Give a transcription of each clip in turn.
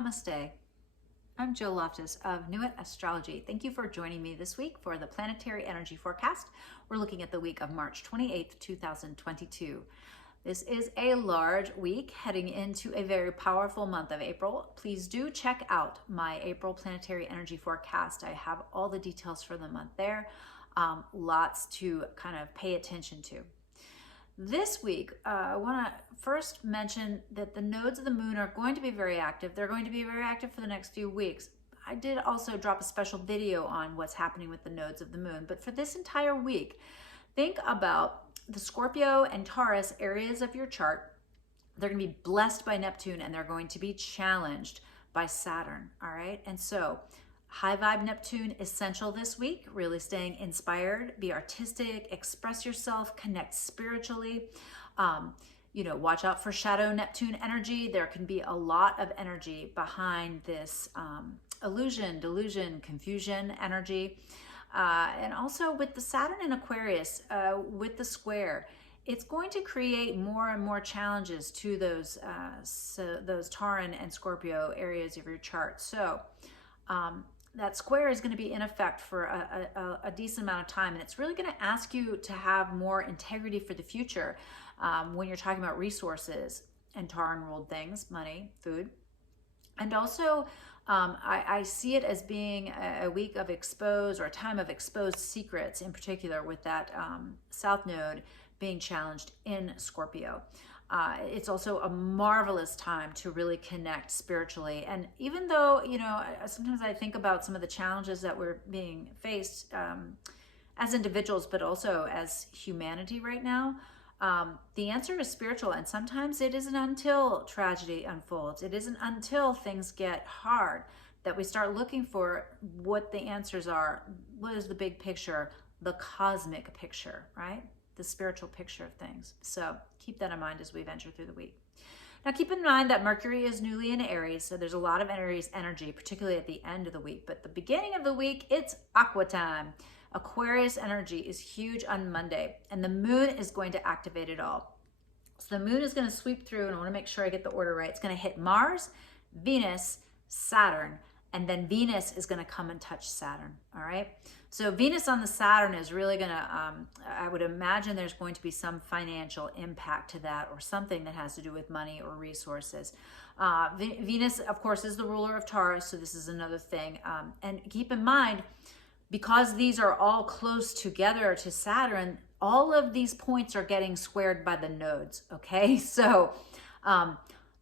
Namaste. I'm Jill Loftus of Nuit Astrology. Thank you for joining me this week for the Planetary Energy Forecast. We're looking at the week of March 28th, 2022. This is a large week heading into a very powerful month of April. Please do check out my April Planetary Energy Forecast. I have all the details for the month there. Lots to kind of pay attention to. This week, I want to first mention that the nodes of the moon are going to be very active. They're going to be very active for the next few weeks. I did also drop a special video on what's happening with the nodes of the moon, but for this entire week, think about the Scorpio and Taurus areas of your chart. They're going to be blessed by Neptune and they're going to be challenged by Saturn, all right? And so high vibe Neptune essential this week, really staying inspired, be artistic, express yourself, connect spiritually. Watch out for shadow Neptune energy. There can be a lot of energy behind this illusion, delusion, confusion energy. And also with the Saturn in Aquarius, with the square, it's going to create more and more challenges to those Taurus and Scorpio areas of your chart. So that square is going to be in effect for a decent amount of time, and it's really going to ask you to have more integrity for the future when you're talking about resources and Taurus ruled things, money, food. And also I see it as being a week of exposed, or a time of exposed secrets, in particular with that South Node being challenged in Scorpio. It's also a marvelous time to really connect spiritually. And even though, sometimes I think about some of the challenges that we're being faced as individuals, but also as humanity right now, the answer is spiritual. And sometimes it isn't until tragedy unfolds, it isn't until things get hard that we start looking for what the answers are. What is the big picture, the cosmic picture, right? The spiritual picture of things. So keep that in mind as we venture through the week. Now keep in mind that Mercury is newly in Aries, so there's a lot of Aries energy, particularly at the end of the week. But the beginning of the week, it's Aqua time. Aquarius energy is huge on Monday, and the moon is going to activate it all. So the moon is going to sweep through, and I want to make sure I get the order right. It's going to hit Mars, Venus, Saturn, and then Venus is going to come and touch Saturn, all right? So Venus on the Saturn is really going to, I would imagine there's going to be some financial impact to that, or something that has to do with money or resources. Venus, of course, is the ruler of Taurus, so this is another thing. And keep in mind, because these are all close together to Saturn, all of these points are getting squared by the nodes, okay? So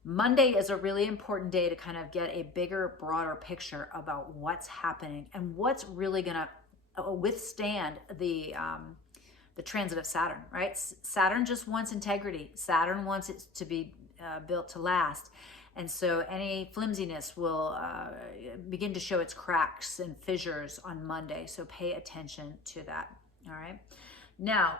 Monday is a really important day to kind of get a bigger, broader picture about what's happening and what's really going to withstand the transit of Saturn, right? Saturn just wants integrity. Saturn wants it to be built to last. And so any flimsiness will begin to show its cracks and fissures on Monday. So pay attention to that, all right? Now,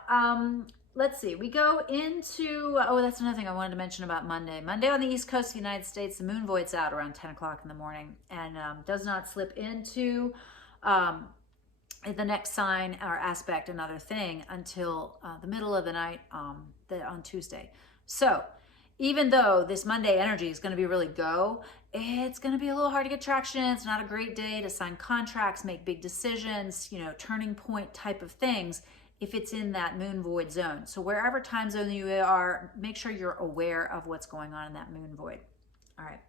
let's see, we go into, that's another thing I wanted to mention about Monday. Monday on the East Coast of the United States, the moon voids out around 10 o'clock in the morning and does not slip into the next sign or aspect, another thing, until the middle of the night on Tuesday. So even though this Monday energy is going to be really it's going to be a little hard to get traction. It's not a great day to sign contracts, make big decisions, turning point type of things, if it's in that moon void zone. So wherever time zone you are, make sure you're aware of what's going on in that moon void. All right.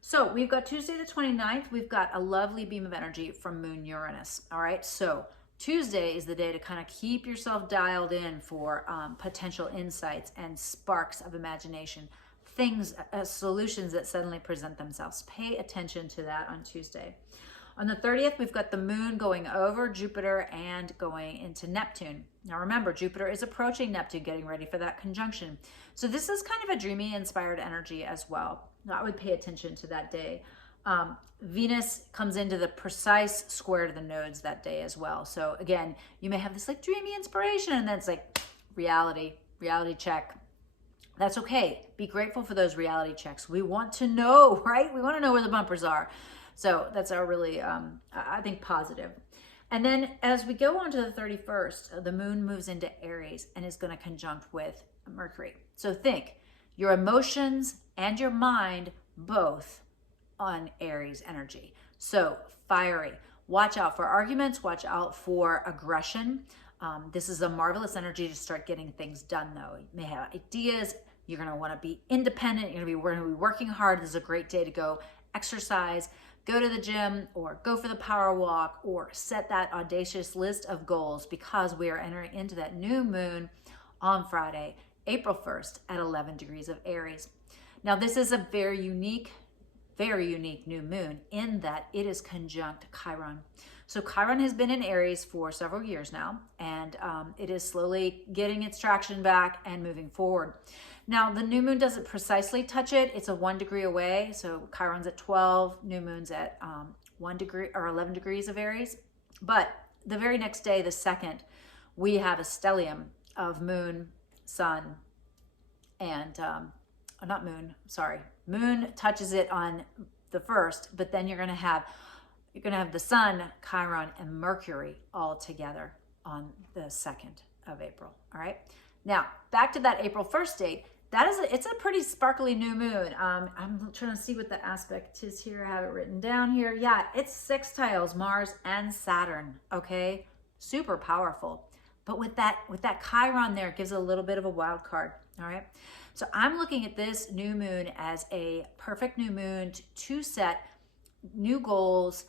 So we've got Tuesday the 29th. We've got a lovely beam of energy from Moon Uranus. All right. So Tuesday is the day to kind of keep yourself dialed in for potential insights and sparks of imagination, things, solutions that suddenly present themselves. Pay attention to that on Tuesday. On the 30th, we've got the moon going over Jupiter and going into Neptune. Now remember, Jupiter is approaching Neptune, getting ready for that conjunction. So this is kind of a dreamy, inspired energy as well. I would pay attention to that day. Venus comes into the precise square to the nodes that day as well. So again, you may have this like dreamy inspiration, and then it's like reality check. That's okay. Be grateful for those reality checks. We want to know, right? We want to know where the bumpers are. So that's our really, I think, positive. And then as we go on to the 31st, the moon moves into Aries and is going to conjunct with Mercury. So think, your emotions and your mind both on Aries energy. So fiery. Watch out for arguments. Watch out for aggression. This is a marvelous energy to start getting things done, though. You may have ideas. You're going to want to be independent. You're going to be working hard. This is a great day to go exercise, go to the gym, or go for the power walk, or set that audacious list of goals, because we are entering into that new moon on Friday, April 1st at 11 degrees of Aries. Now, this is a very unique new moon in that it is conjunct Chiron. So Chiron has been in Aries for several years now, and it is slowly getting its traction back and moving forward. Now, the new moon doesn't precisely touch it. It's a 1 degree away. So Chiron's at 12, new moon's at 1 degree or 11 degrees of Aries. But the very next day, the 2nd, we have a stellium of moon, sun, and not moon, sorry. Moon touches it on the 1st, but then you're going to have the sun, Chiron, and Mercury all together on the 2nd of April. All right. Now, back to that April 1st date. It's a pretty sparkly new moon. I'm trying to see what the aspect is here. I have it written down here. Yeah, it's sextiles Mars and Saturn. Okay, super powerful. But with that Chiron there, it gives a little bit of a wild card. All right. So I'm looking at this new moon as a perfect new moon to set new goals,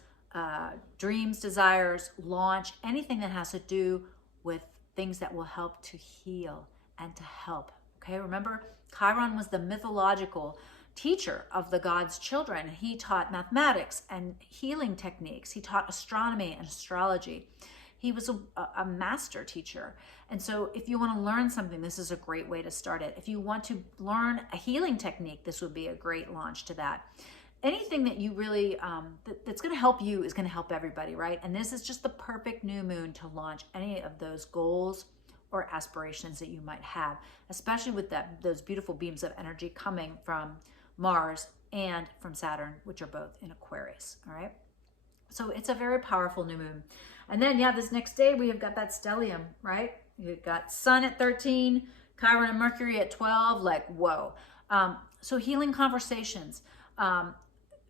dreams, desires, launch, anything that has to do with things that will help to heal and to help. Okay, remember, Chiron was the mythological teacher of the gods' children. He taught mathematics and healing techniques. He taught astronomy and astrology. He was a master teacher. And so if you want to learn something, this is a great way to start it. If you want to learn a healing technique, this would be a great launch to that. Anything that you really, that's going to help you is going to help everybody, right? And this is just the perfect new moon to launch any of those goals or aspirations that you might have, especially with those beautiful beams of energy coming from Mars and from Saturn, which are both in Aquarius, all right? So it's a very powerful new moon. And then, yeah, this next day we have got that stellium, right? You've got Sun at 13, Chiron and Mercury at 12, like, whoa. So healing conversations.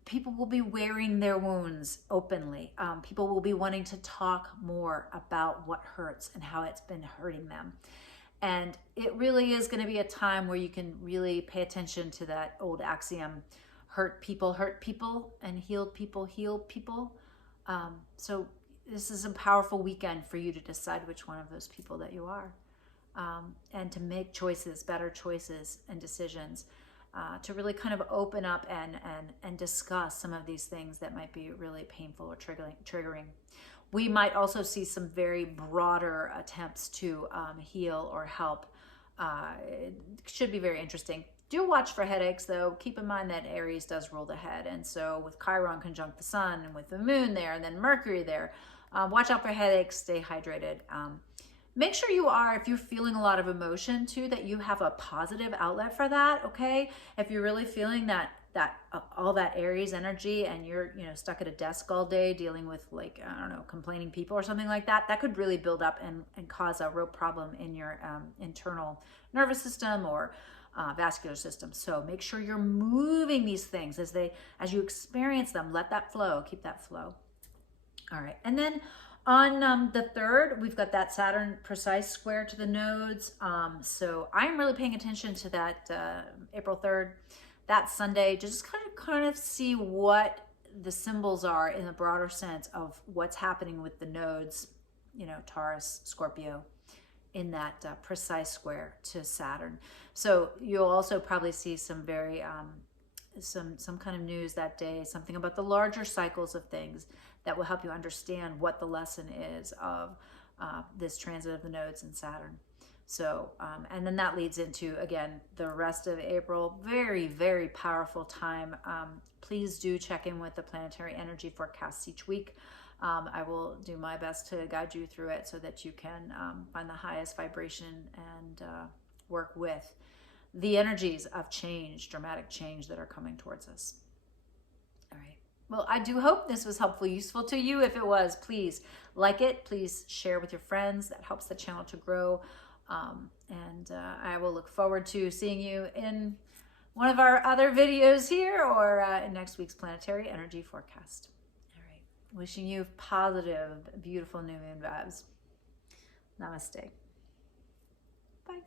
People will be wearing their wounds openly. People will be wanting to talk more about what hurts and how it's been hurting them. And it really is going to be a time where you can really pay attention to that old axiom, hurt people, and healed people, heal people. So this is a powerful weekend for you to decide which one of those people that you are, and to make choices, better choices and decisions. To really kind of open up and discuss some of these things that might be really painful or triggering. We might also see some very broader attempts to heal or help. It should be very interesting. Do watch for headaches, though. Keep in mind that Aries does rule the head. And so with Chiron conjunct the sun and with the moon there and then Mercury there, watch out for headaches, stay hydrated. Make sure you are, if you're feeling a lot of emotion too, that you have a positive outlet for that, okay? If you're really feeling that all that Aries energy and you're, stuck at a desk all day dealing with, like, I don't know, complaining people or something like that, that could really build up and cause a real problem in your internal nervous system or vascular system. So make sure you're moving these things as you experience them. Let that flow, keep that flow. All right, and then on the 3rd, we've got that Saturn precise square to the nodes. So I'm really paying attention to that April 3rd, that Sunday, to just kind of see what the symbols are in the broader sense of what's happening with the nodes, Taurus, Scorpio, in that precise square to Saturn. So you'll also probably see some very, some kind of news that day, something about the larger cycles of things that will help you understand what the lesson is of this transit of the nodes in Saturn. So, and then that leads into, again, the rest of April. Very, very powerful time. Please do check in with the planetary energy forecasts each week. I will do my best to guide you through it so that you can find the highest vibration and work with the energies of change, dramatic change that are coming towards us. All right. Well, I do hope this was helpful, useful to you. If it was, please like it. Please share with your friends. That helps the channel to grow. And I will look forward to seeing you in one of our other videos here or in next week's planetary energy forecast. All right. Wishing you positive, beautiful new moon vibes. Namaste. Bye.